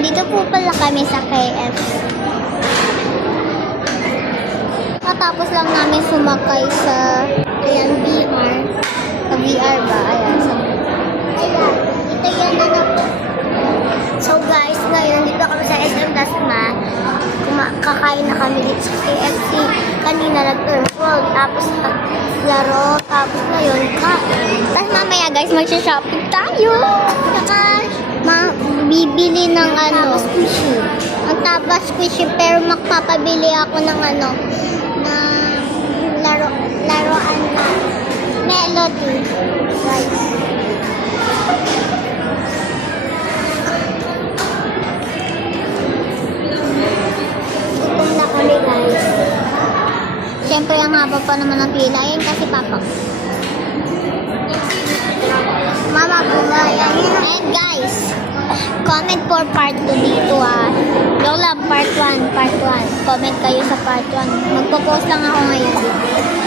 Nandito po pala kami sa KFC. Katapos lang namin sumakay sa ayan, VR. Sa VR ba? Ayan. Ayan. Ito yan na po. So guys, ngayon dito kami sa SM Dasma. Kakain na kami dito sa KFC. Kanina nag-turn tapos laro, tapos ngayon tapos mamaya guys, magsha-shopping tayo. Saka bibili ng ano, squishy. Ang taba squishy, pero magpapabili ako ng ano, ng laruan na Melody. Guys. Gutom na kami guys. Siyempre, ang haba pa naman ng pila. Yan kasi papa. Mama, bumayan. And guys, comment for part 2 dito Lola, part 1. Comment kayo sa part 1. Magpo-post lang ako ngayon.